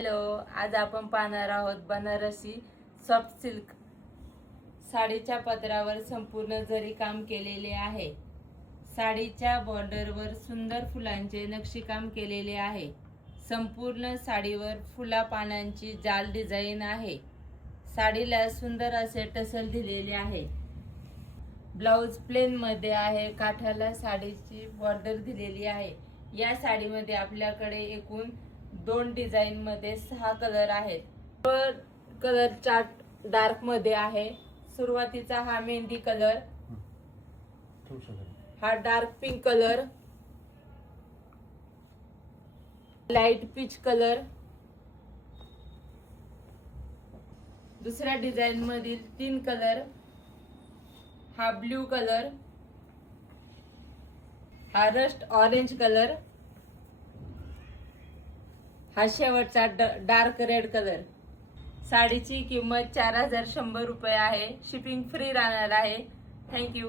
Hello, आज आपण पाहणार आहोत बनारसी सॉफ्ट सिल्क साडीच्या पदरावर संपूर्ण जरी काम केलेले आहे। साडीच्या बॉर्डरवर सुंदर फुलांचे नक्षीकाम केलेले आहे। संपूर्ण साडीवर फुला पानांची जाल डिझाइन आहे। साडीला सुंदर असे टसल दिलेले आहे। ब्लाउज प्लेन मध्ये आहे। काठाला साडीची बॉर्डर दिलेली आहे। या साडीमध्ये आपल्याकडे एकूण 2 डिझाइन मध्ये 6 कलर आहेत। कलर चार्ट डार्क मध्ये आहे। सुरुवातीचा हा मेहंदी कलर, हा dark pink colour, light peach colour, दुसऱ्या डिझाइन मधील 3 कलर, हा ब्लू कलर, हा रस्ट ऑरेंज कलर, हा शेवटचा डार्क रेड कलर। साडीची किंमत 4100 रुपये आहे। शिपिंग फ्री राहणार आहे। थँक्यू।